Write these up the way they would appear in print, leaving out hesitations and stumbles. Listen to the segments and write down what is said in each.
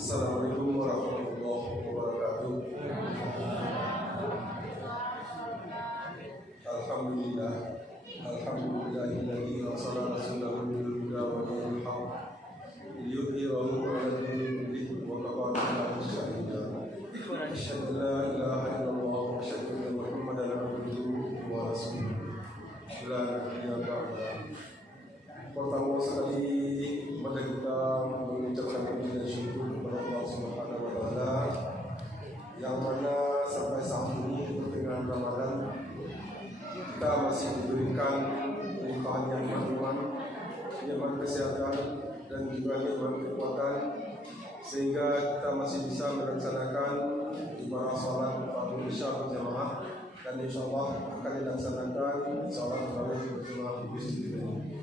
Assalamualaikum warahmatullahi wabarakatuh. Alhamdulillah, alhamdulillahilladzi arsala rasulahu bil huda wa dinil haqq liyudhhirahu 'ala dini kullih wa kafa billahi shahida. Asyhadu an la ilaha illallah wa asyhadu anna Muhammadan abduhu wa rasuluh. La nabiyya ba'da. Pertama sekali mari kita mengucapkan puji dan syukur kepada Allah Subhanahu wa taala yang mana sampai saat ini pertengahan Ramadan kita masih diberikan limpahan yang makmur, nikmat kesehatan dan juga nikmat kekuatan sehingga kita masih bisa melaksanakan ibadah salat fardu isya berjamaah dan insyaallah akan dilaksanakan salat tarawih berjamaah di masjid ini.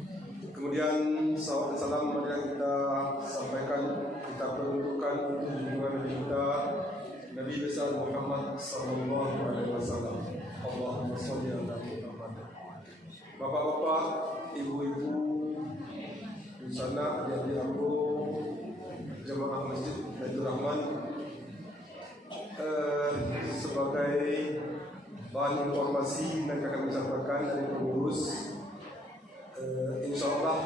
Kemudian salawat dan salam marilah kita sampaikan, kita peruntukkan untuk junjungan Nabi kita Nabi besar Muhammad sallallahu alaihi wasallam. Allahumma shalli ala Muhammad. Bapak-bapak, ibu-ibu, insana adik-adik aku jemaah Masjid Baitur Rahman, sebagai bahan informasi yang akan disampaikan dari pengurus, insyaallah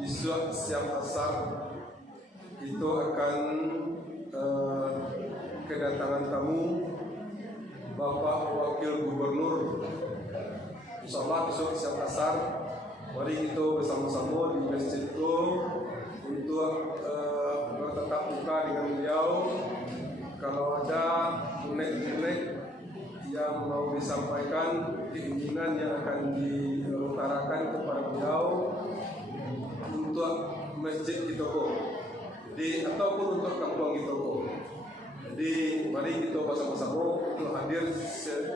besok siang asar itu akan kedatangan tamu Bapak Wakil Gubernur. Insyaallah besok siang asar mari kita bersama-sama di masjid itu untuk bertatap muka dengan beliau. Kalau ada unek-unek yang mau disampaikan, keinginan yang akan diutarakan kepada beliau untuk masjid kita kok, jadi ataupun untuk kampung kita kok. Jadi mari kita bersama-sama untuk hadir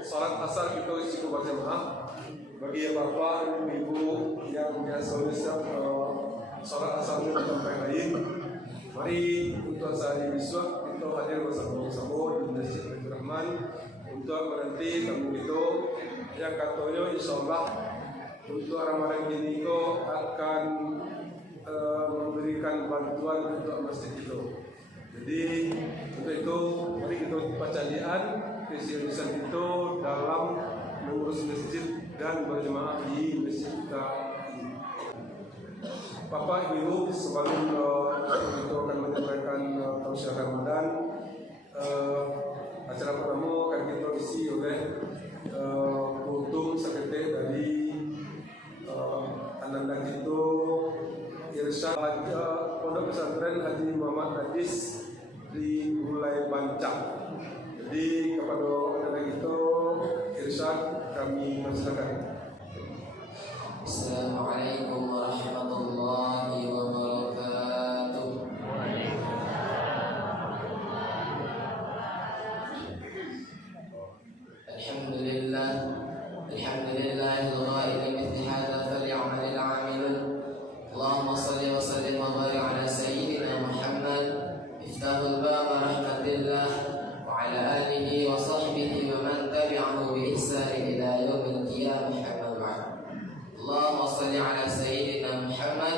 salat asar kita cukup berjamaah. Bagi bapak ibu yang biasa salat asar di tempat lain, mari untuk saat besok kita hadir bersama-sama di Masjid Baitur Rahman untuk berhenti tamu itu yang katanya insyaallah untuk Ramadan ini ko akan memberikan bantuan untuk masjid itu. Jadi untuk itu mari kita percayaan keseriusan itu dalam mengurus masjid dan berjemaah di masjid kita ini. Bapak Ibu, sebelum kita akan menyampaikan tausiah Ramadan, acara pertama akan kita isi oleh kultum sekretari dari Ananda Kito Irsyad Pondok Pesantren Haji Muhammad Najis di Bulai Bancang. Jadi kepada Ananda Kito Irsyad kami persilakan. Assalamualaikum warahmatullahi wabarakatuh. Alhamdulillah al-ghairi mithli hadha falyamalil 'amilun. Allahumma salli wa sallim wa barik ala sayyidina Muhammad miftahul bab rahmatillah wa ala alihi wa sahbihi wa man tabi'ahu bi ihsan ila yaumil qiyamah. Allahumma salli ala sayyidina Muhammad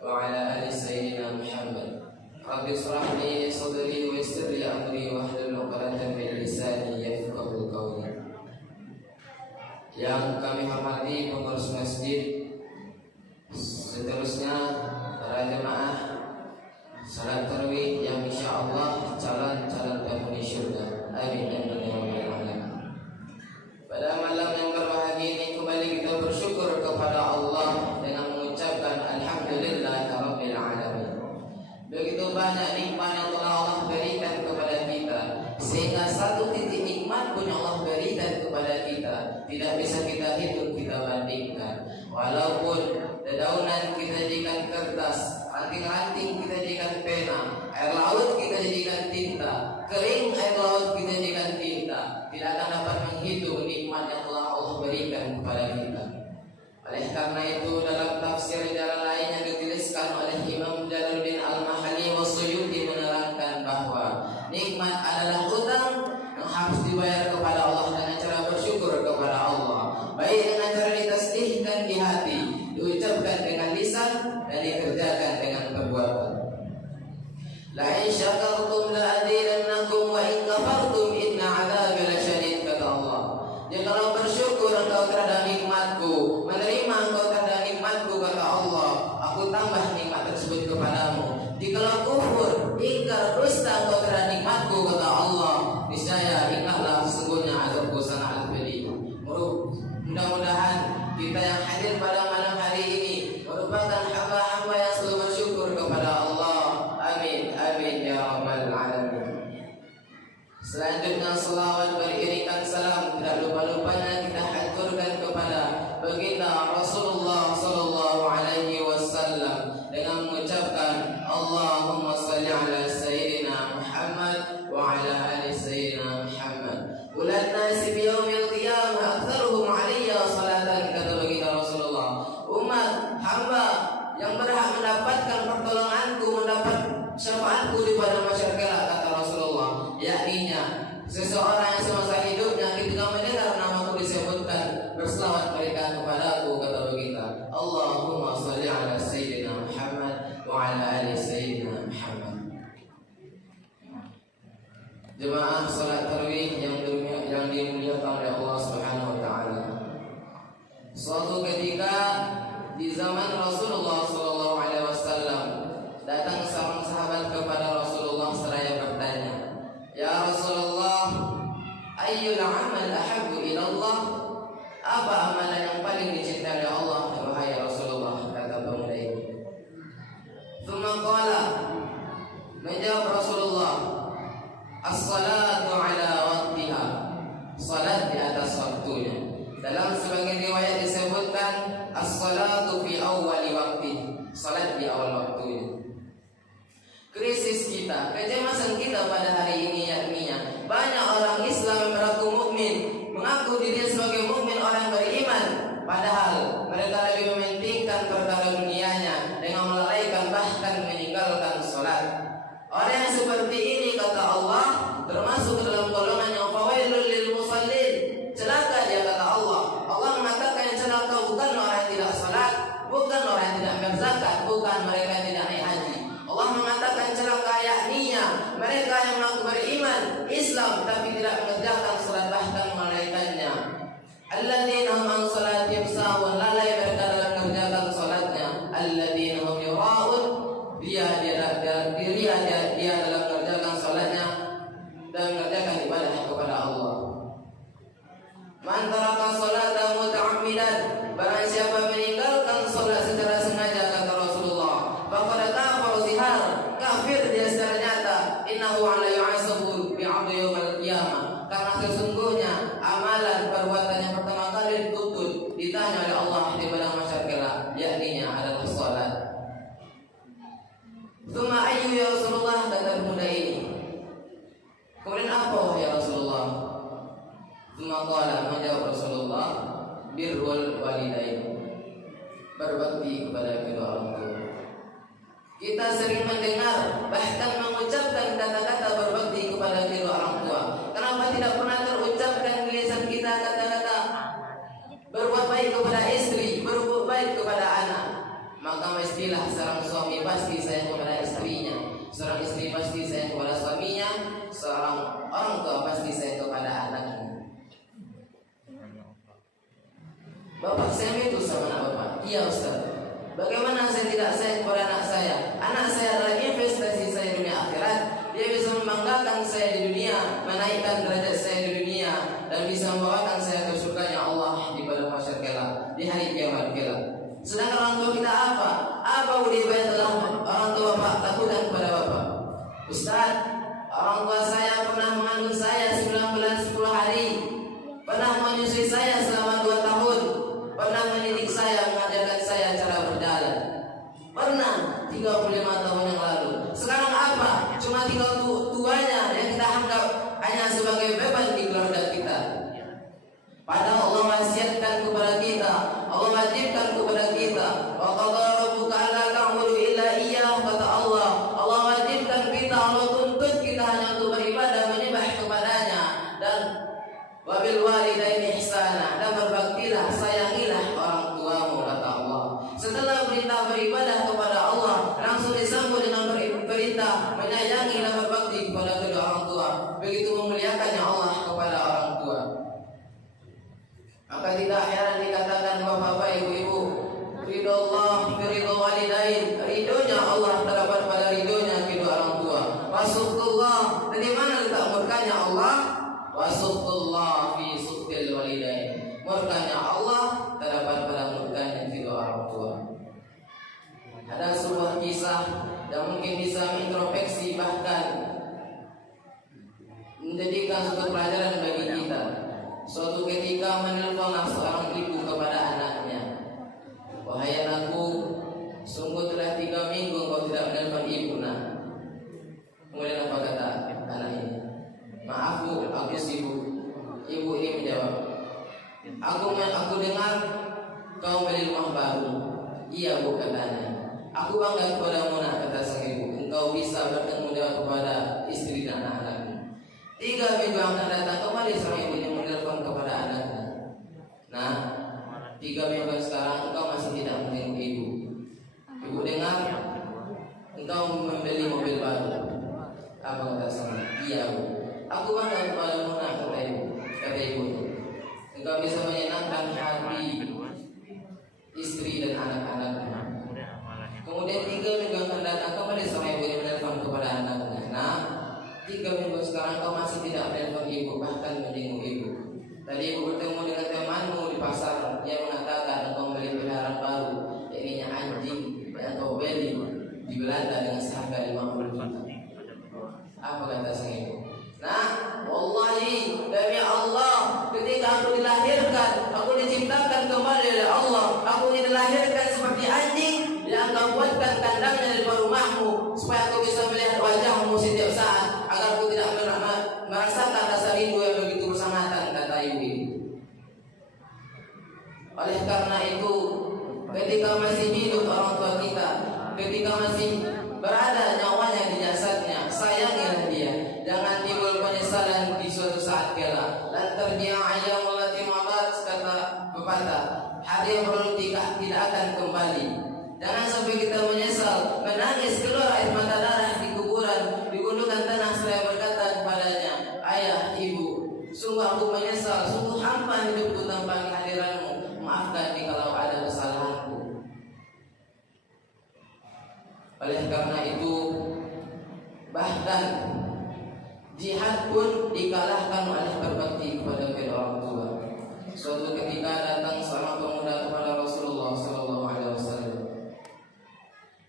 wa ala ali sayyidina Muhammad. Rabbi shrah li sadri wa yassir li amri wa hlul 'uqdatam min lisani yafqahu qawli. Yang kami hormati pengurus masjid, seterusnya para jemaah salat tarawih yang insyaallah calon-calon penghuni syurga. Amin amin ya rabbal alamin. Pada malam yang berbahagia ini kembali kita bersyukur kepada Allah dengan mengucapkan alhamdulillahirabbil alamin. Begitu banyak nikmat yang telah Allah berikan kepada kita, sehingga satu titik nikmat pun Allah berikan kepada kita tidak bisa kita hitung, kita bandingkan. Walaupun dedaunan kita jadikan kertas, ranting-ranting kita jadikan pena, air laut kita jadikan tinta, kering air laut kita jadikan tinta, tidak akan dapat menghitung nikmat yang telah Allah berikan kepada kita. Oleh karena itu dalam tafsir jalan lain yang dituliskan oleh Imam Jalaluddin Al-Mahali Wasyuyuti menerangkan bahwa nikmat adalah hutang yang harus dibayar kepada Allah dengan cara bersyukur kepada Allah, baik dengan cara ditasbihkan di hati, diucapkan dengan lisan, dan dikerjakan dengan perbuatan. La in Jikalau kufur, ingkar, dusta engkau terhadap nikmatku, kata Allah, niscaya ingatlah sesungguhnya azabku sangat pedih. Mudah-mudahan kita yang hadir pada malam hari ini merupakan hamba-hamba yang selalu bersyukur kepada Allah. Amin, amin ya rabbal alamin. Selanjutnya salawat beriringan salam tidak lupa-lupanya kita haturkan kepada baginda Rasulullah sallallahu alaihi wasallam dengan mengucapkan Allahumma shalli ala sayyidina Muhammad wa ala ali sayyidina Muhammad. Ulat nasi bi yaumil qiyamah aktsaruhum alayya salatan, kata baginda Rasulullah. Umat hamba yang berhak mendapatkan pertolonganku, mendapat syafaatku di pada masyarakat kelak, kata Rasulullah, yakninya seseorang yang semasa hidupnya ketika mendengar namaku disebutkan berselawat mereka kepadaku, kata baginda Allahumma shalli ala sayyidina Muhammad wa ala ali sayyidina Muhammad. Jemaah salat tarawih yang dimuliakan oleh Allah Subhanahu wa taala. Suatu ketika di zaman Rasulullah sallallahu alaihi wasallam datang seorang sahabat kepada Rasulullah seraya bertanya, "Ya Rasulullah, ayyul amal ahabbu ila Allah?" Apa amalan yang paling dicintai oleh Allah, wahai Rasulullah, kata pemuda ini. Tsumma qala, menjawab Rasulullah, as-salatu ala waqtiha, salat di atas waktunya. Dalam sebagian riwayat disebutkan as-salatu fi awwali waqti, salat di awal waktunya. Krisis kita, kecemasan kita pada hari ini yakni banyak orang Islam yang mengaku mukmin, mengaku dirinya sebagai mukmin, orang beriman, padahal mereka lebih mementingkan perkara dunianya dengan melalaikan bahkan meninggalkan salat. Orang yang seperti ini, kata Allah, termasuk dalam golongan yang fawailul lil musallin, celaka dia, kata Allah. Allah mengatakan yang celaka bukan orang yang tidak salat, bukan orang yang tidak berzakat, bukan mereka yang tidak naik haji. Allah mengatakan celaka yakninya mereka yang mengaku beriman Islam tapi tidak mengerjakan salat bahkan melalaikannya. Alladzina hum an salatihim sahun, lalai mereka dalam mengerjakan salatnya. Alladzina hum yura'un, dia dalam mengerjakan salatnya dan mengerjakan ibadah kepada Allah. Man taraka salata muta'ammidan, barang siapa meninggalkan salat secara sengaja, kata Rasulullah, faqad kafara zihar, kafir dia secara nyata. Innahu ala yu'asabu bi'abdi yawmal qiyamah, karena sesungguhnya amalan perbuatan yang pertama kali dituntut ditanya oleh Allah di padang mahsyar kelak, yakninya adalah salat. Tsumma ayyu ya Rasulullah, kata pemuda ini. Kemudian apa ya Rasulullah? Tsumma qala, menjawab Rasulullah, birrul walidain, berbakti kepada kedua orang tua. Kita sering mendengar bahkan mengucapkan kata-kata berbakti kepada kedua orang tua. Kenapa tidak pernah terucapkan di lisan kita kata-kata berbuat baik kepada istri, berbuat baik kepada anak? Maka mestilah seorang suami pasti sayang kepada istrinya, seorang istri pasti sayang kepada suaminya, seorang orang tua pasti sayang kepada anaknya. Bapak sayang itu sama anak bapak? Iya Ustaz. Bagaimana saya tidak sayang kepada anak saya? Anak saya adalah investasi saya di dunia akhirat. Dia bisa membanggakan saya di dunia, menaikkan derajat saya di dunia, dan bisa membawakan saya ke surganya Allah di padang mahsyar kelak, di hari kiamat kelak. Sedangkan orang tua kita apa? Apa budaya telah orang tua bapak lakukan kepada bapak? Ustaz, orang tua saya pernah mengandung saya 9 bulan 10 hari, pernah menyusui saya selama 2 tahun, pernah mendidik saya, mengajarkan saya cara berjalan. Pernah 35 tahun yang lalu. Sekarang apa? Cuma tinggal tuanya yang kita anggap hanya sebagai beban di keluarga kita. Padahal Allah wasiatkan kepada kita, Allah wajibkan kepada kita, wa qadara rabbuka alla ta'budu illa iyyah, kata Allah. Allah wajibkan kita, Allah tuntut kita hanya untuk beribadah, menyembah kepadanya, dan wabil walidaini ihsana, dan berbaktilah, sayangilah orang tuamu, kata Allah. Setelah perintah beribadah kepada Allah, langsung disambung dengan perintah menyayangi dan berbakti wa sukhullah fi sukhil walidain. Murkanya Allah terdapat pada murkanya kedua orang tua. Ada sebuah kisah yang mungkin bisa introspeksi, bahkan menjadikan suatu pelajaran bagi kita. Suatu ketika menelpon seorang ibu kepada anaknya, "Wahai anakku, sungguh telah 3 minggu kau tidak menelpon ibu, nak." Kemudian apa kata anak ini? "Maaf bu, aku sibuk." Ibu ini menjawab, Aku dengar kau beli rumah baru." "Iya bu," katanya. "Aku bangga kepadamu nak," kata sang ibu. "Engkau bisa bertanggung jawab kepada istri dan anak-anakmu." 3 minggu yang akan datang kembali sang ibu yang menelpon kepada anaknya, "Nah, 3 minggu sekarang engkau masih tidak menengok ibu. Ibu dengar engkau membeli mobil baru." Apa kata sang ibu? "Iya bu, aku bangga kepadamu nak," kata ibu. "Engkau bisa menyenangkan hati istri dan anak-anaknya." Kemudian 3 minggu akan datang kembali sang ibu yang menelpon kepada anaknya, "Nah, 3 minggu sekarang kau masih tidak menelpon ibu, bahkan menjenguk ibu. Tadi ibu bertemu dengan temanmu di pasar. Dia mengatakan engkau membeli peliharaan baru, yakni anjing yang kau beli di Belanda dengan seharga 50 juta." Apa kata sang ibu? "Nah, wallahi, demi Allah, ketika aku dilahirkan, aku diciptakan kembali oleh Allah. Aku dilahirkan seperti anjing yang kau buatkan kandangnya di depan rumahmu, supaya aku bisa melihat wajahmu setiap saat, agar aku tidak merasakan rasa rindu yang begitu bersangatan," kata ibu ini. Oleh karena itu, ketika masih hidup orang tua kita, ketika masih berada nyawanya di jasadnya, sayangilah dia. Jangan timbul penyesalan di suatu saat kelak. "Lan tarji'a ayyamul lati madat," kata pepatah, hari yang berlalu tidak akan kembali. Jangan sampai kita menyesal, menangis keluar air mata darah di kuburan, di gundukan tanah seraya berkata kepadanya, "Ayah, ibu, sungguh aku menyesal, sungguh hampa hidupku tanpa kehadiranmu. Maafkan jikalau ada kesalahanku." Oleh karena itu, bahkan jihad pun dikalahkan oleh berbakti kepada kedua orang tua. Suatu ketika datang seorang pemuda kepada Rasulullah SAW.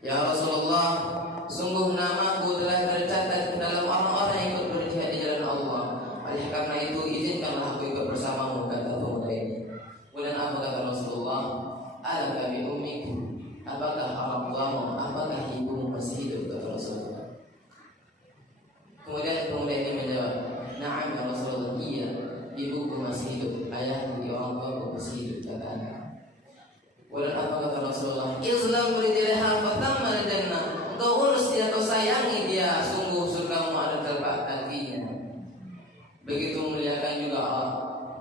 "Ya Rasulullah, sungguh namaku telah tercatat dalam orang-orang yang ikut berjihad di jalan Allah. Oleh karena itu izinkanlah aku ikut bersamamu," kata pemuda ini. Kemudian apa kata Rasulullah? "Alaka bi ummik," apakah orang tuamu, apakah ibumu masih hidup, kata Rasulullah. Kemudian pemuda ini menjawab, "Na'am ya Rasulullah, iya, ibuku masih hidup, ayahku, orang tuaku masih hidup," kata anak. Kemudian apa kata Rasulullah? "Islam berijilha fatamma jannah." Engkau urus dia, kau sayangi dia, sungguh surgamu ada telapak kakinya. Begitu muliakan juga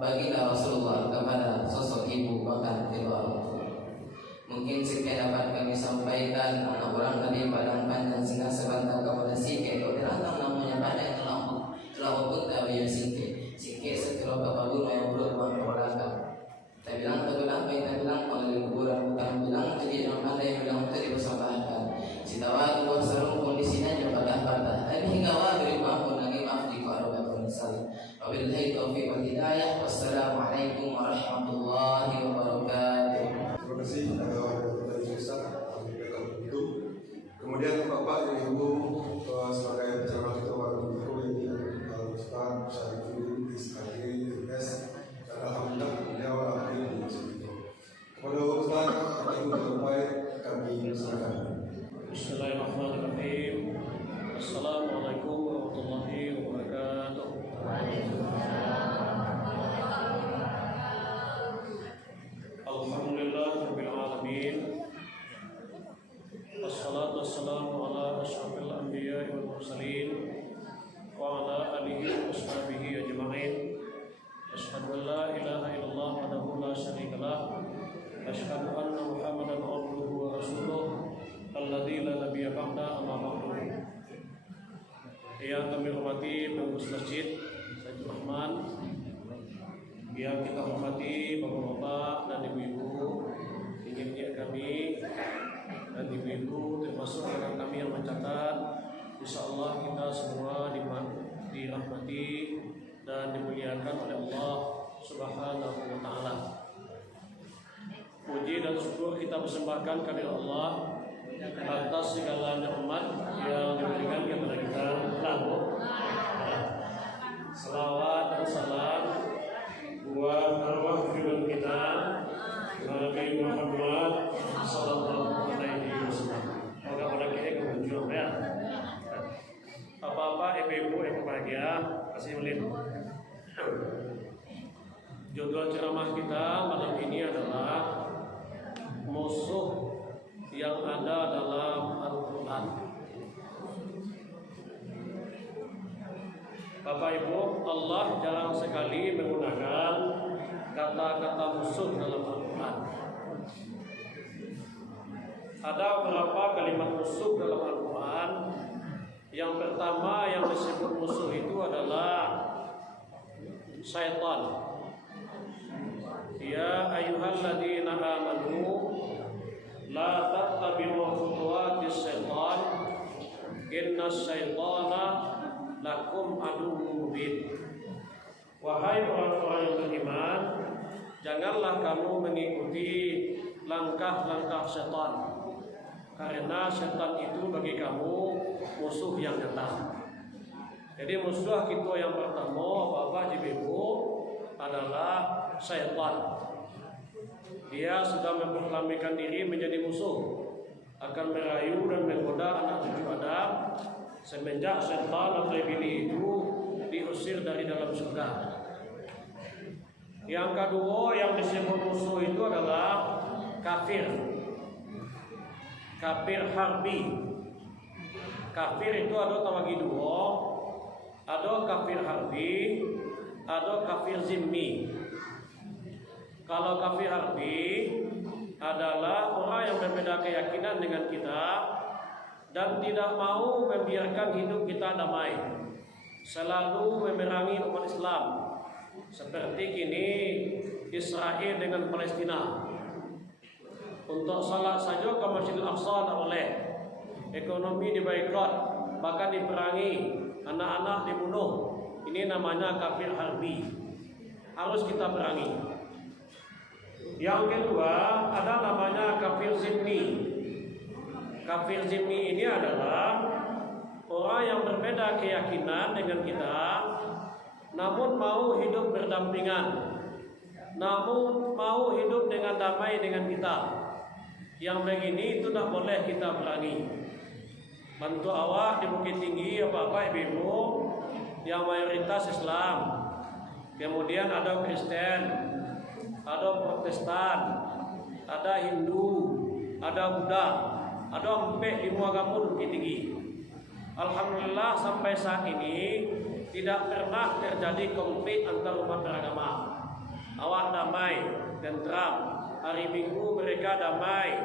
baginda Rasulullah kepada sosok ibu, bahkan kedua orang tua. Mungkin sekian dapat kami sampaikan. Anak orang tadi padang panjang sehingga sebentar kepada sikit. Kau dirantang namanya padang telah membuta biar sikit setelah bakal yang berubah ke belakang. Kita bilang terbilang, kita bilang oleh kuburan, bukan bilang jadi dalam anda yang bilang tadi bersambahkan. Sitawa buat sarung kondisinya juga patah. Tapi hingga wabri maafun lagi maaf di kau saling. Wabillahi taufiq wal hidayah. Wassalamualaikum warahmatullahi wabarakatuh. Terima kasih dari Ustaz. Kemudian Bapak dan Ibu sebagai penceramah kita waktu itu ini Ustaz Syarifudin Iskandar S. Dan alhamdulillah beliau akhir di sini. Kepada Ustaz, Bapak Ibu terbaik kami silakan. Bismillahirrahmanirrahim. Assalamualaikum warahmatullahi wabarakatuh. Alhamdulillahirabbil alamin. Wassalatu wassalamu ala asyrafil anbiya'i wal mursalin wa ala alihi wa sahbihi ajma'in. Asyhadu an la ilaha illallah wahdahu la syarika lah. Asyhadu anna Muhammadan abduhu wa rasuluh alladzi la nabiyya ba'da, amma ba'du. Yang kami hormati pengurus masjid Sayyidul Rahman, yang kita hormati bapak-bapak dan ibu-ibu, ingin kami dan ibu-ibu termasuk rekan kami yang mencatat, insyaallah kita semua dirahmati dan dimuliakan oleh Allah Subhanahu wa taala. Puji dan syukur kita persembahkan kepada Allah atas segala nikmat yang diberikan kepada kita. Lalu salawat dan salam buat arwah junjungan kita Nabi Muhammad sallallahu alaihi wasallam. Moga pada kita kemuncul ya. Apa-apa ibu-ibu yang berbahagia, kasih ulin. Judul ceramah kita malam ini adalah musuh yang ada dalam Al-Quran. Bapak Ibu, Allah jarang sekali menggunakan kata-kata musuh dalam Al-Quran. Ada beberapa kalimat musuh dalam Al-Quran. Yang pertama yang disebut musuh itu adalah syaitan. Ya ayyuhalladzina amanu la tattabi'u khutuwatis syaitan innas syaitana lakum aduwwun mubin. Wahai orang-orang yang beriman, janganlah kamu mengikuti langkah-langkah syaitan, karena syaitan itu bagi kamu musuh yang nyata. Jadi musuh kita yang pertama, Bapak Ibu, adalah syaitan. Dia sudah memproklamirkan diri menjadi musuh, akan merayu dan menggoda anak cucu Adam semenjak syaitan atau iblis itu diusir dari dalam surga. Yang kedua yang disebut musuh itu adalah kafir. Kafir harbi. Kafir itu ada bagi dua, ada kafir harbi, ada kafir zimmi. Kalau kafir harbi adalah orang yang berbeda keyakinan dengan kita dan tidak mau membiarkan hidup kita damai, selalu memerangi umat Islam. Seperti kini Israel dengan Palestina. Untuk salat saja ke Masjidil Aqsa tak boleh. Ekonomi diboikot, bahkan diperangi, anak-anak dibunuh. Ini namanya kafir harbi. Harus kita perangi. Yang kedua ada namanya kafir zimmi. Kafir zimmi ini adalah orang yang berbeda keyakinan dengan kita, namun mau hidup berdampingan, namun mau hidup dengan damai dengan kita. Yang begini itu tidak boleh kita perangi. Bantu awak di Bukit Tinggi apa-apa ibu yang mayoritas Islam, kemudian ada Kristen, ada Protestan, ada Hindu, ada Buddha, ada sampai 5 agama Bukit Tinggi. Alhamdulillah sampai saat ini tidak pernah terjadi konflik antar umat beragama. Awak damai, tentram. Hari Minggu mereka damai,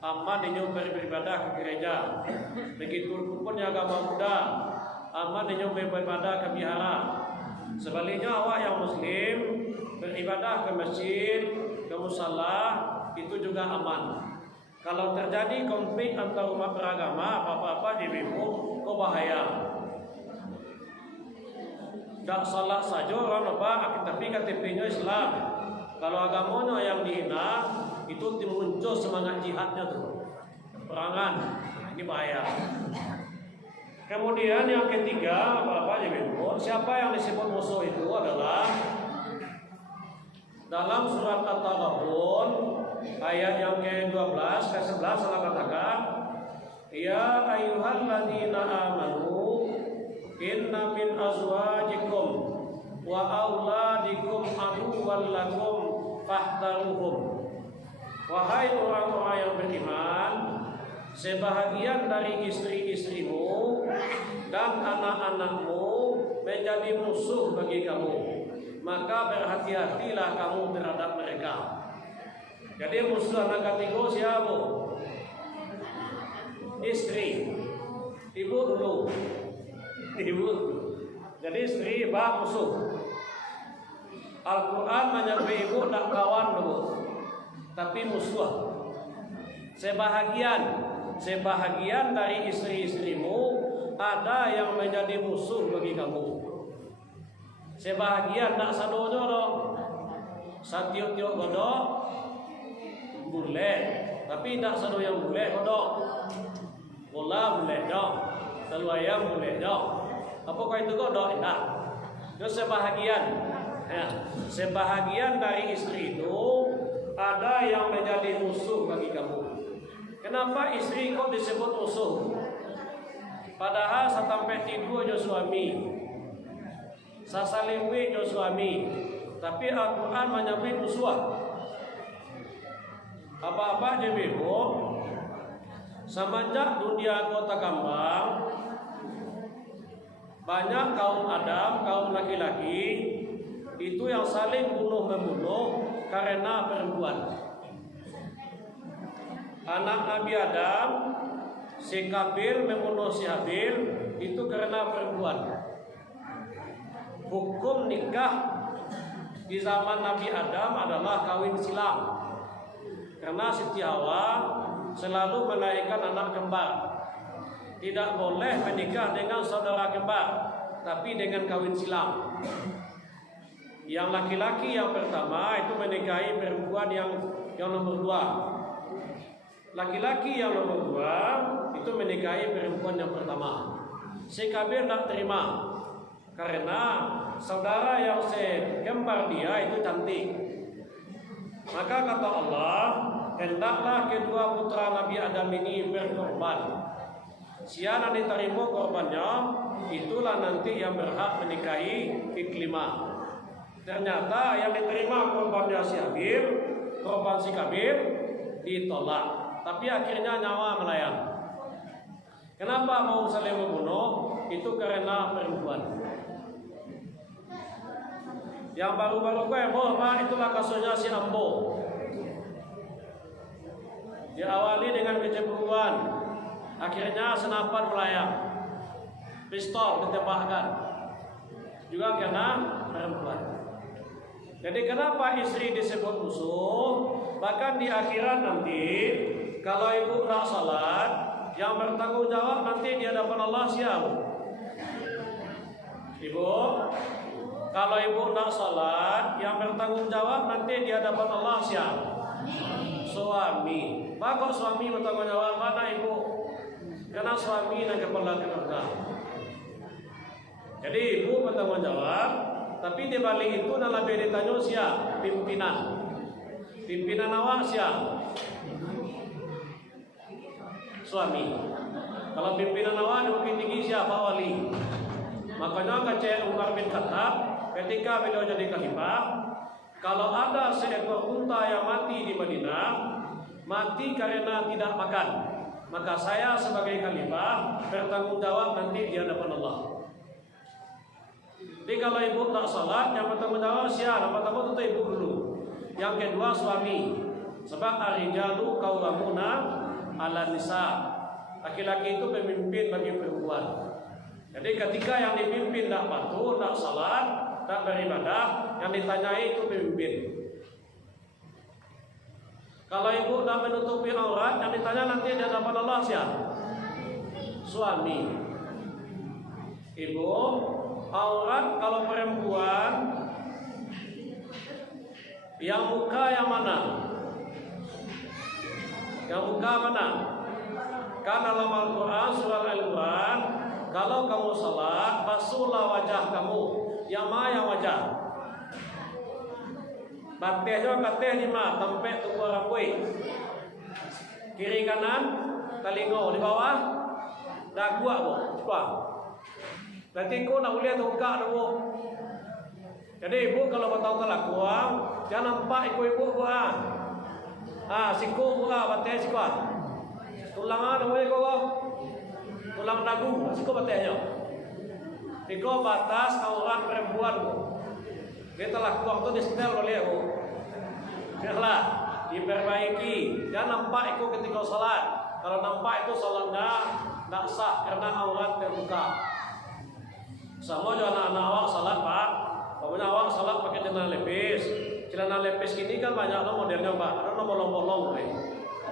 aman dinyo beribadah ke gereja. Begitu pun agama Buddha, aman dinyo beribadah ke vihara. Sebaliknya awak yang Muslim beribadah ke masjid, ke musala, itu juga aman. Kalau terjadi konflik antar umat beragama, apa-apa dirimu, kau bahaya. Tak salah saja orang apa, tapi KTP-nya Islam. Kalau agamanya yang dihina, itu muncul semangat jihadnya tuh, perangan. Ini bahaya. Kemudian yang ketiga, apa ibu? Siapa yang disebut musuh itu adalah dalam surat At-Taghabun ayat yang ke-12 ke-11 Allah katakan, ya ayyuhalladzina amanu inna min azwajikum wa auladikum aduwwan lakum fahdharuhum. Wahai orang-orang yang beriman, sebahagian dari istri-istrimu dan anak-anakmu menjadi musuh bagi kamu, maka berhati-hatilah kamu terhadap mereka. Jadi musuh anak ketiga siapa? Istri. Ibu dulu. Jadi istri bak musuh. Al-Quran menyebut ibu tak kawan dulu, tapi musuh. Sebahagian dari istri-istrimu ada yang menjadi musuh bagi kamu. Sebahagian tak sadonyo dong. Satiuk-tiuk godok boleh, tapi tak sado yang boleh godok. Bola boleh dong. Telur ayam boleh dong. Apakah itu godok? Tidak. Itu sebahagian. Ya, sebahagian dari istri itu ada yang menjadi musuh bagi kamu. Kenapa istri kok disebut musuh? Padahal sampai tidur jo suami, sasalimwi jo suami, tapi Al-Quran menyebut musuh. Apa-apa je bebo, semenjak dunia kota kambang, banyak kaum Adam, kaum laki-laki itu yang saling bunuh-membunuh karena perempuan. Anak Nabi Adam, si Kabil membunuh si Habil itu karena perempuan. Hukum nikah di zaman Nabi Adam adalah kawin silang. Karena Siti Hawa selalu melahirkan anak kembar. Tidak boleh menikah dengan saudara kembar, tapi dengan kawin silang. Yang laki-laki yang pertama itu menikahi perempuan yang nomor 2. Laki-laki yang nomor 2 itu menikahi perempuan yang pertama. Si Kabil tak terima karena saudara yang sekembar dia itu cantik. Maka kata Allah, hendaklah kedua putra Nabi Adam ini berkorban. Siapa diterima korbannya, itulah nanti yang berhak menikahi Iklimah. Ternyata yang diterima korbannya si Habil, korban si Kabil ditolak. Tapi akhirnya nyawa melayang. Kenapa mau saling membunuh? Itu karena perempuan. Yang baru-baru itulah kasusnya si Ambo. Diawali dengan kecemburuan, akhirnya senapan melayang, pistol ditembakkan, juga karena perempuan. Jadi kenapa istri disebut musuh? Bahkan di akhirat nanti, kalau ibu tak salat, yang bertanggung jawab nanti di hadapan Allah siapa? Ibu, kalau ibu tak salat, yang bertanggung jawab nanti di hadapan Allah siapa? Suami. Pak kok suami bertanggung jawab, mana ibu? Karena suami dan kepala keluarga. Jadi ibu bertanggung jawab, tapi di balik itu dalam ditanya siapa? Pimpinan. Pimpinan awak siapa? Suami. Kalau pimpinan awak di Bukit Tinggi siapa? Wali. Makanya kata Umar bin Khattab ketika beliau jadi khalifah, kalau ada seekor unta yang mati di Madinah, mati karena tidak makan, maka saya sebagai khalifah bertanggung jawab nanti di hadapan Allah. Jadi kalau ibu tak salat, yang pertama jawab siapa? Yang pertama itu ibu dulu. Yang kedua suami. Sebab ar-rijalu qawwamuna 'alan nisa. Laki-laki itu pemimpin bagi perempuan. Jadi ketika yang dipimpin tak patuh, tak salat, tak beribadah, yang ditanyai itu pemimpin. Kalau ibu tak menutupi aurat, yang ditanya nanti di hadapan Allah siapa? Suami. Ibu, aurat kalau perempuan yang muka yang mana? Yang muka mana? Kan dalam Al-Quran surah Al-Quran, kalau kamu salat, basuhlah wajah kamu. Yang mana yang wajah? Bateh di mana? Tempat tubuh rambut. Kiri kanan, telinga di bawah, dagu apa? Cukup. Berarti kau nak boleh tukar dulu. Jadi ibu kalau bertahun kelakuan, jangan nampak ibu buat. Siku buat, bateh siku. Tulangan boleh kau. Tulang dagu, siku batehnya. Siku batas aurat perempuan. Dia telah kuang tu disetel oleh aku. Biarlah diperbaiki. Jangan nampak itu ketika salat. Kalau nampak itu salatnya tak sah karena aurat terbuka. Sama juga anak-anak awak salat pak. Pokoknya awak salat pakai celana lepis. Celana lepis ini kan banyak loh modelnya pak. Ada no bolong-bolong.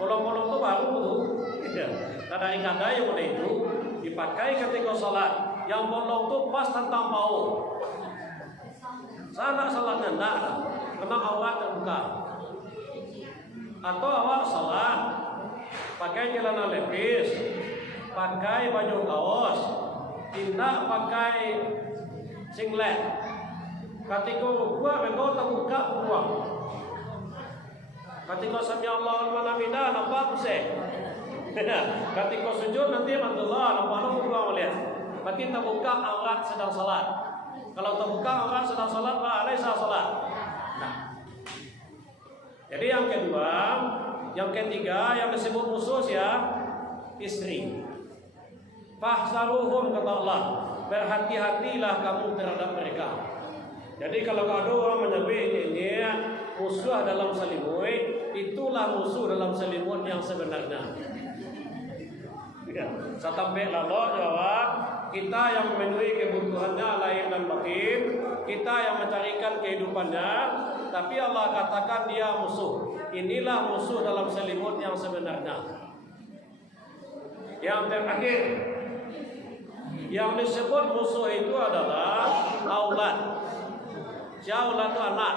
Bolong-bolong itu baru tuh. Kadang-kadang yang model itu dipakai ketika salat. Yang bolong itu pas tentang paut. Sanak salatnya enggak, karena aurat terbuka. Atau awak salat pakai celana lepis, pakai baju kaos, tidak pakai singlet. Ketika gua memang terbuka peluang. Ketika sami Allahu liman hamidah nampak pusing. Ketika sujud nanti alhamdulillah nampak peluang melihat. Berarti terbuka aurat sedang salat. Kalau terbuka aurat sedang salat, alaisa salat. Nah. Jadi yang kedua, yang ketiga yang disebut musuh ya istri. Fahsaruhum kata Allah, berhati-hatilah kamu terhadap mereka. Jadi kalau ada orang menyebut ini musuh dalam selimut, itulah musuh dalam selimut yang sebenarnya. Ya, sampai lalu jawab kita yang memenuhi kebutuhannya lahir dan batin, kita yang mencarikan kehidupannya, tapi Allah katakan dia musuh. Inilah musuh dalam selimut yang sebenarnya. Yang terakhir, yang disebut musuh itu adalah aulad. Aulad itu anak.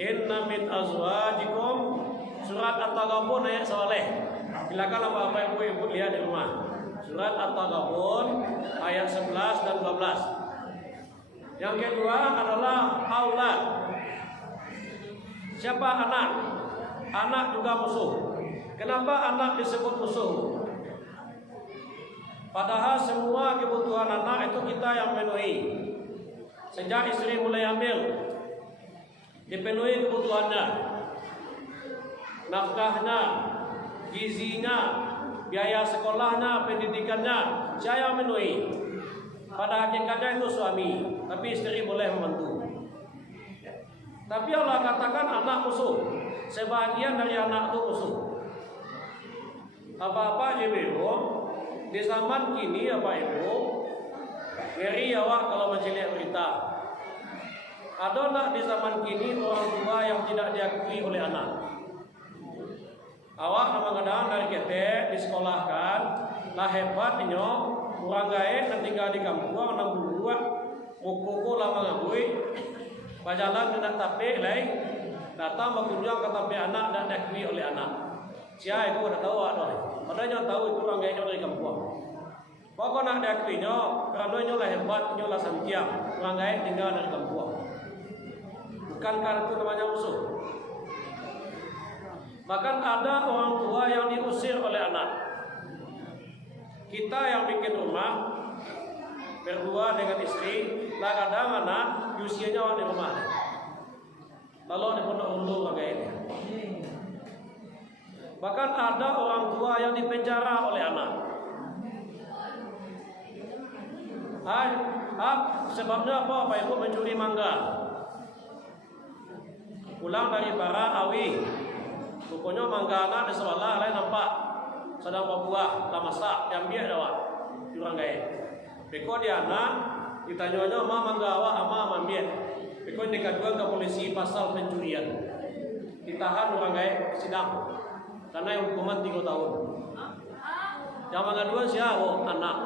Inna min azwajikum, surat At-Taghabun ayat 11. Silakan Bapak Ibu lihat di rumah. Surat At-Taghabun ayat 11 dan 12. Yang kedua adalah aulad. Siapa anak? Anak juga musuh. Kenapa anak disebut musuh? Padahal semua kebutuhan anak itu kita yang memenuhi. Sejak istri mulai hamil, dipenuhi kebutuhannya, nafkahnya, gizinya, biaya sekolahnya, pendidikannya, saya memenuhi. Pada hakikatnya itu suami, tapi istri boleh membantu. Tapi Allah katakan anak musuh. Sebagian dari anak itu musuh. Apa-apa Ibu, di zaman kini apa Ibu, ngeri awak kalau melihat berita. Ada nak di zaman kini orang tua yang tidak diakui oleh anak. Awak kadang-kadang dari ketek disekolahkan, lah hebat inyo, kurang gaet dan tinggal di kampung 62, mukuku lama ngabui, berjalan tidak tapik lain, datang berkunjung ke tapi anak dan diakui oleh anak. Siapa itu udah tahu ada. Padahal tahu itu orang gaetnya dari kampung. Pokok nak diakui nyo, kerana nyo lah hebat, nyo lah sampiang, orang gaet tinggal dari kampung. Bukankah itu namanya musuh? Bahkan ada orang tua yang diusir oleh anak. Kita yang bikin rumah berdua dengan istri, lah kadang anak usianya di rumah. Lalu di pondok undur kayak ini. Bahkan ada orang tua yang dipenjara oleh anak. Sebabnya apa? Pak Ibu mencuri mangga. Pulang dari Awi. Pokoknya mangga anak di sebelah lain nampak sedang berbuah, tak masak, diambil awak, curang gaya. Beko dia anak, ditanya-tanya ma mangga awak, ama ambil. Beko dikaduan ke polisi pasal pencurian, ditahan orang gaya sidang, karena hukuman 3 tahun. Yang mengaduan siapa? Anak.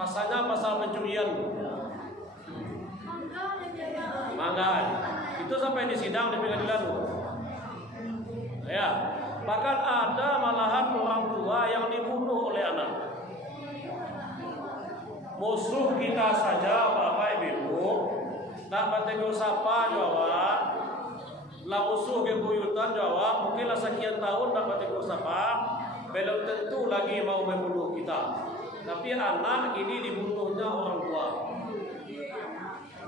Pasalnya pasal pencurian. Mangga. Itu sampai di sidang di pengadilan. Ya, bahkan ada malahan orang tua yang dibunuh oleh anak. Musuh kita saja Bapak Ibu, tak bertemu sapa jawab, lah musuh kebuyutan jawab, mungkinlah sekian tahun tak bertemu sapa, belum tentu lagi mau membunuh kita. Tapi anak ini dibunuhnya orang tua.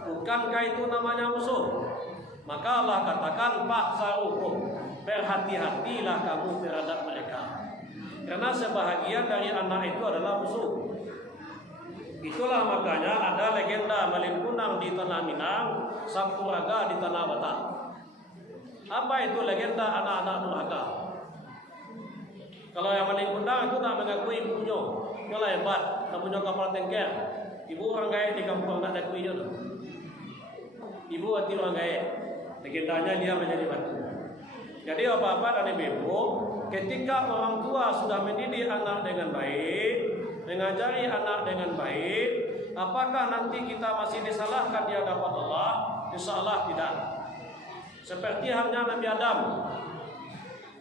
Bukankah itu namanya musuh? Maka Allah katakan fahsaruhum, berhati-hatilah kamu terhadap mereka. Karena sebahagian dari anak itu adalah musuh. Itulah makanya ada legenda Malin Kunang di Tanah Minang, Sampuraga di Tanah Batak. Apa itu legenda anak-anak durhaka? Kalau yang Malin Kunang itu tak mengakui ibunya, nyolah hebat, tak punya kapal tanker. Ibu orang gaya di kampung tak diakuinya. Ibu hati orang gaya. Legendanya dia menjadi batu. Jadi apa-apa dan ibu, ketika orang tua sudah mendidik anak dengan baik, mengajari anak dengan baik, apakah nanti kita masih disalahkan di hadapan Allah? Insya Allah tidak. Seperti halnya Nabi Adam.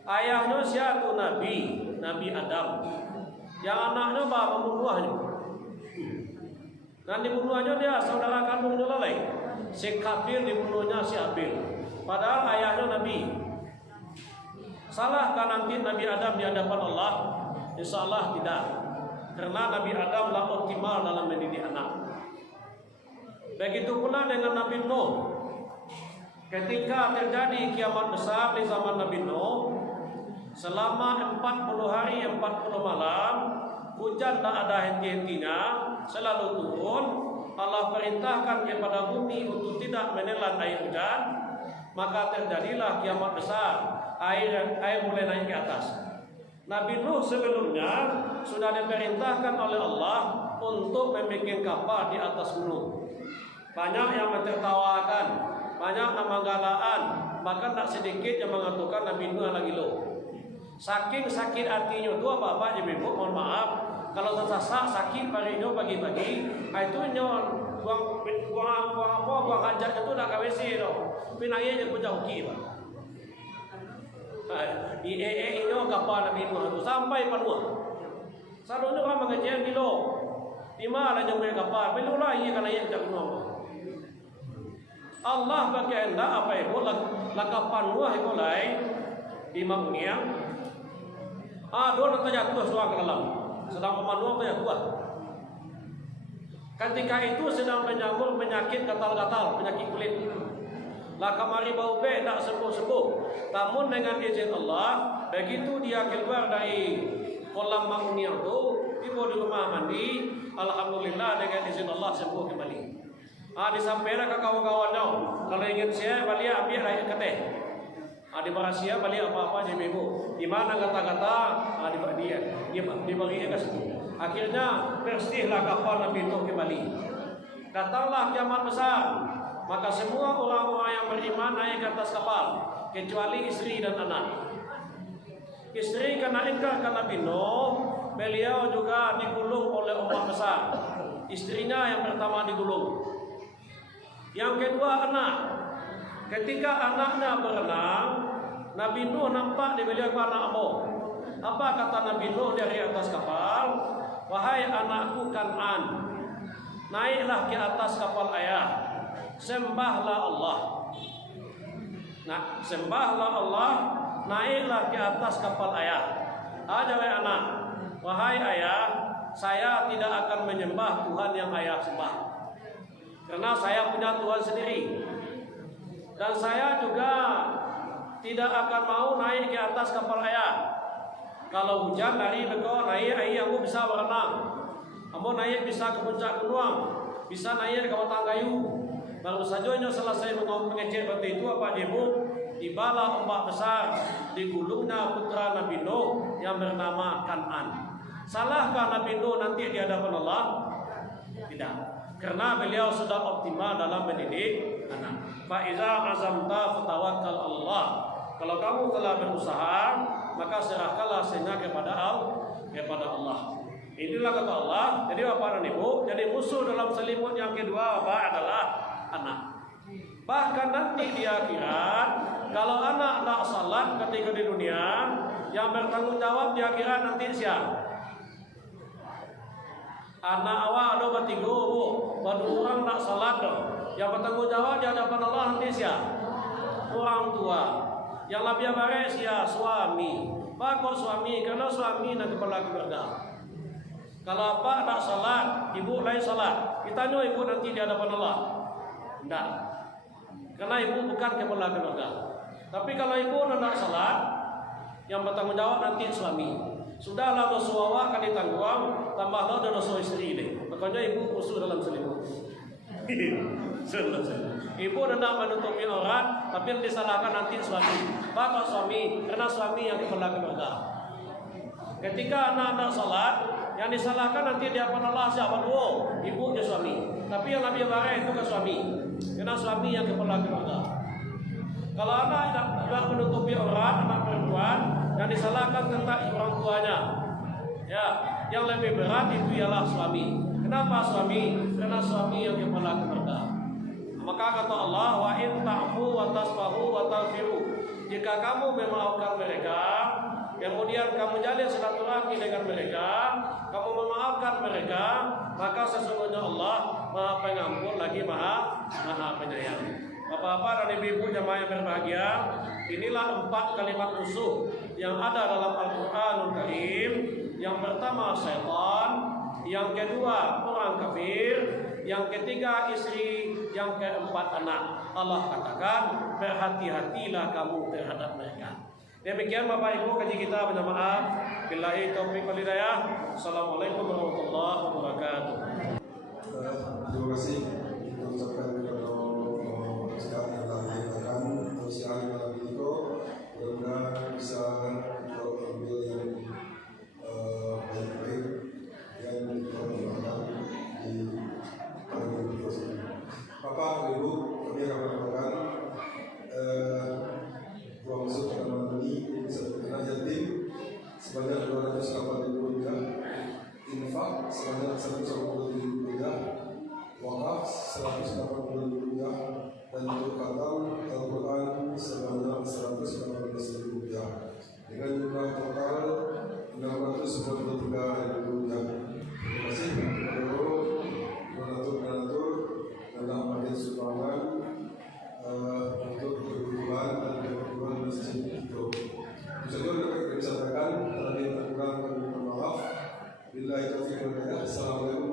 Ayahnya siapa? Nabi Adam. Yang anaknya membunuhnya. Dan dibunuhnya dia saudara kandungnya lain. Si Kabil dibunuhnya si Abil. Padahal ayahnya Nabi. Salahkah nanti Nabi Adam di hadapan Allah? Insya Allah tidak. Karena Nabi Adam lah optimal dalam mendidik anak. Begitu pula dengan Nabi Nuh. Ketika terjadi kiamat besar di zaman Nabi Nuh, selama 40 hari 40 malam hujan tak ada henti-hentinya, selalu turun. Allah perintahkan kepada bumi untuk tidak menelan air hujan, maka terjadilah kiamat besar. Air mulai naik ke atas. Nabi Nuh sebelumnya sudah diperintahkan oleh Allah untuk membuat kapal di atas gunung. Banyak yang mentertawakan, banyak yang menggalakkan, bahkan tak sedikit yang mengatakan Nabi Nuh lagi lo. Saking sakit hatinya tu apa-apa ibu, mohon maaf. Kalau tersasak sakit parinya pagi-pagi, itu nyon buang hajat itu nak ke WC tu. Pinanya je jauh ki bah. Ini kapal Nabi Nuh itu sampai penuh. Selalunya orang mengajian kilo. Di mana yang mereka kapal? Belum lagi kalau ia tak penuh. Allah bagi anda apa itu? Lakapan Nuh itu lain di Mamnia. Dua nak jatuh suang ke dalam. Sedang pemandu jatuh. Ketika itu sedang menyambut penyakit gatal-gatal, penyakit kulit. Lah kamari bau be tak sembuh-sembuh. Namun dengan izin Allah, begitu dia keluar dari kolam Mamnia itu, tiba di rumah mandi, alhamdulillah dengan izin Allah sembuh kembali. Disampaikan ke kawan-kawannya, kalau ingin saya balik ambil air keteh. Di Malaysia balik apa-apa je ibu. Di mana kata-kata dibagi ke situ. Akhirnya bersihlah kapal Nabi Nuh kembali. Datanglah kiamat besar. Maka semua orang-orang yang beriman naik ke atas kapal, kecuali istri dan anak. Istri kena ingkar karena Nabi Nuh, beliau juga digulung oleh ombak besar. Istrinya yang pertama digulung. Yang kedua anak. Ketika anaknya berenang, Nabi Nuh nampak di beliau anak Amor. Apa kata Nabi Nuh dari atas kapal? Wahai anakku Kan'an, naiklah ke atas kapal ayah. Sembahlah Allah. Nah, sembahlah Allah, naiklah ke atas kapal ayah. Wahai anak, wahai ayah, saya tidak akan menyembah Tuhan yang ayah sembah. Karena saya punya Tuhan sendiri. Dan saya juga tidak akan mau naik ke atas kapal ayah. Kalau hujan dari beko naik ayah aku bisa berenang. Kamu naik bisa ke puncak gunung, bisa naik ke batang kayu. Baru saja selesai mengecek seperti itu apa ibu? Tibalah ombak besar, digulungnya putra Nabi Nuh yang bernama Kan'an. Salahkah Nabi Nuh nanti di hadapan Allah? Tidak, karena beliau sudah optimal dalam mendidik anak. Fa'iza azamta fatawakkal Allah. Kalau kamu telah berusaha, maka serahkanlah semuanya kepada Allah. Inilah kata Allah. Jadi Bapak dan Ibu, jadi musuh dalam selimut yang kedua apa adalah anak. Bahkan nanti di akhirat, kalau anak tak salat ketika di dunia, yang bertanggung jawab di akhirat nanti siapa? Anak awak ada bertiga bu, badu orang tak salat dong. Yang bertanggung jawab di hadapan Allah nanti siapa? Orang tua. Yang lebih baik siapa? Suami. Pak suami, karena suami nak kepala keluarga. Kalau apa tak salat, ibu lain salat. Kita nyo ibu nanti di hadapan Allah. Tidak. Karena ibu bukan kepala keluarga. Tapi kalau ibu tidak salat, yang bertanggung jawab nanti suami. Sudahlah dosa awak akan ditanggung, tambahlah dosa istri ini. Makanya ibu musuh dalam selimut. Ibu tidak menutupi aurat, tapi yang disalahkan nanti suami. Bapak suami, karena suami yang kepala keluarga. Ketika anak salat, yang disalahkan nanti di hadapan Allah siapa? Ibu dan suami. Tapi yang lebih baik itu ke suami, karena suami yang kepala keluarga. Kalau anak tidak menutupi aurat, anak perempuan, yang disalahkan tentang orang tuanya. Ya, yang lebih berat itu ialah suami. Kenapa suami? Karena suami yang kepala keluarga. Maka kata Allah, wa in ta'fu wa tasfahu wa taghfiru. Jika kamu memaafkan mereka, kemudian kamu jalin silaturahmi dengan mereka, kamu memaafkan mereka, maka sesungguhnya Allah Maha Pengampun lagi Maha Penyayang. Bapak-bapak dan ibu-ibu jamaah yang berbahagia, inilah 4 kalimat musuh yang ada dalam Al-Qur'anul Karim. Yang pertama syaitan, yang kedua orang kafir, yang ketiga istri, yang keempat anak. Allah katakan, berhati-hatilah kamu terhadap mereka. Demikian Bapak Ibu kaji kita berjamaah. Billahi taufiq wal hidayah. Assalamualaikum warahmatullahi wabarakatuh. Terima kasih untuk ucapkan kepada sekali yang telah dilakukan sosial malam ini kok mudah-mudahan bisa ambil yang baik-baik dan bermanfaat di tahun 2021. Bapak, Ibu, kami akan melakukan uang masuk pada malam ini anak yatim sebanyak 280.000 rupiah, infak sebanyak 180.000 rupiah, wakaf 180.000 rupiah, dan untuk khatam Al-Quran sebanyak 118.000 rupiah dengan jumlah total 693.000 rupiah. Terima kasih kepada donatur dalam bagian sumbangan untuk kebutuhan dan keperluan masjid itu. Saja dapat kami sampaikan, tadi kurang kami mohon maaf. Billahi taufiq wal hidayah. Assalamualaikum